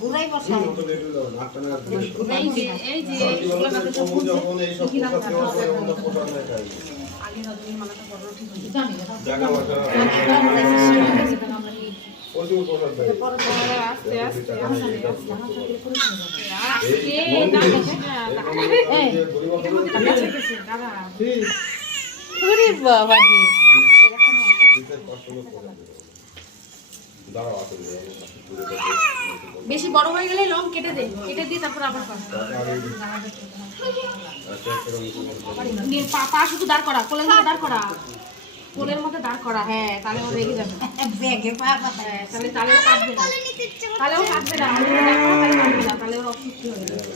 ঘুরাই বসা এই যে বেশি বড় হয়ে গেলে লং কেটে দে, কেটে দিয়ে তারপর আবার পা শুধু দাঁড় করা, কোলের মধ্যে দাঁড় করা, কোলের মধ্যে দাঁড় করা। হ্যাঁ, তাহলে ও রেগে যাবে। তাহলে তাহলেও কাটবে না, তাহলেও কাটবে না, তাহলে ওর অসুস্থ হয়ে যাবে।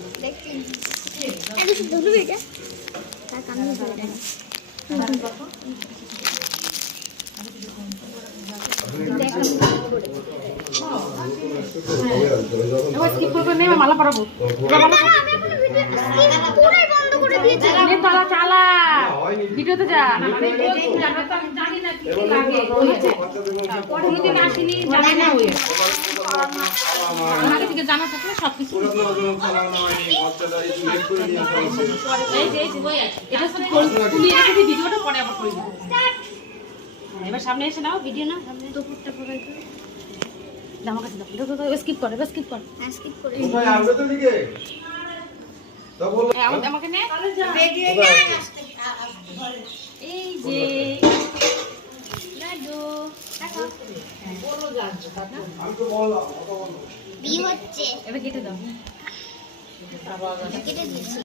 মালা পরাবো চালা ভিডিওতে যা জানি না কি লাগে আসেনি জানি না আমাকে থেকে জানা থাকলে সবকিছু এটা সব তুলিয়ে রেখেছি, ভিডিওটা পরে আবার করে দেবো। এবার সামনে এসে নাও, ভিডিও না সামনে দুপুরটা পরে আমার কাছে দাও, স্কিপ কর, এবার স্কিপ কর, স্কিপ করে আমাকে নে এই যে দাদু বিয়ে হচ্ছে, এবার কেটে দাও, কেটে দিচ্ছি।